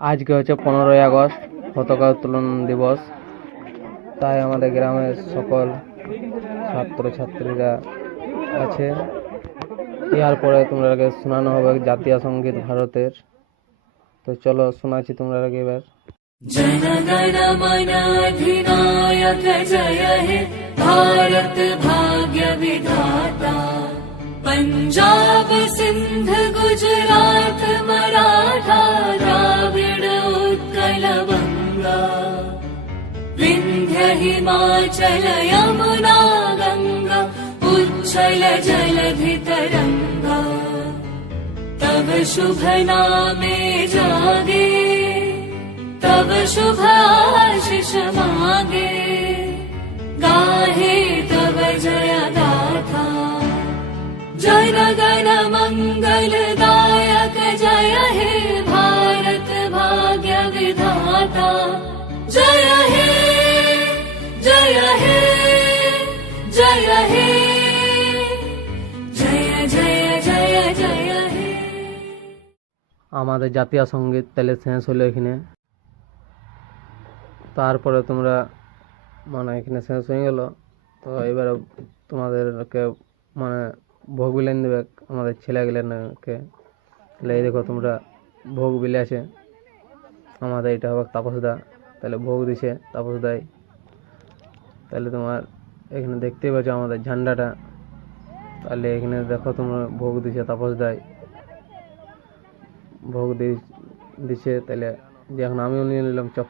আজকে হচ্ছে 15ই আগস্ট, পতাকা উত্তোলন দিবস। তাই আমাদের গ্রামের সকল ছাত্রছাত্রীরা আছে। এরপরে তোমরা শোনানো হবে জাতীয় সঙ্গীত ভারতের। তো চলো শোনাচ্ছি তোমরা এবার। जन गण मन अधिनायक जय हे भारत भाग्य विधाता। पंजाब सिंध गुजरात मराठा द्राविड उत्कल बंगा। विंध्य हिमाचल यमुना गंगा उच्छल जलधि तरंगा। तव शुभ नामे जागे तब शुभ आशीष मांगे। गाहे तब जय गाथा जन गण मंगल दायक जय हे भारत भाग्य विधाता। जय हे जय हे जय हे जय जय जय जय हे। আমাদের জাতীয় সঙ্গীত তাহলে শেষ হলো এখানে। তারপরে তোমরা এখানে শেষ হয়ে গেল। তো এবারে তোমাদেরকে ভোগ বিলান দেবে আমাদের ছেলেগুলোকে। তাহলে এই দেখো তোমরা ভোগ বিলে আছে। আমাদের এটা হবে তাপসদা, তাহলে ভোগ দিছে তাপসদাই। তাহলে তোমার এখানে দেখতেই পাচ্ছ আমাদের ঝান্ডাটা। তাহলে এখানে দেখো তোমরা ভোগ দিছে তাপসদাই, ভোগ দিছে। তাহলে যে এখন আমিও নিয়ে নিলাম চপ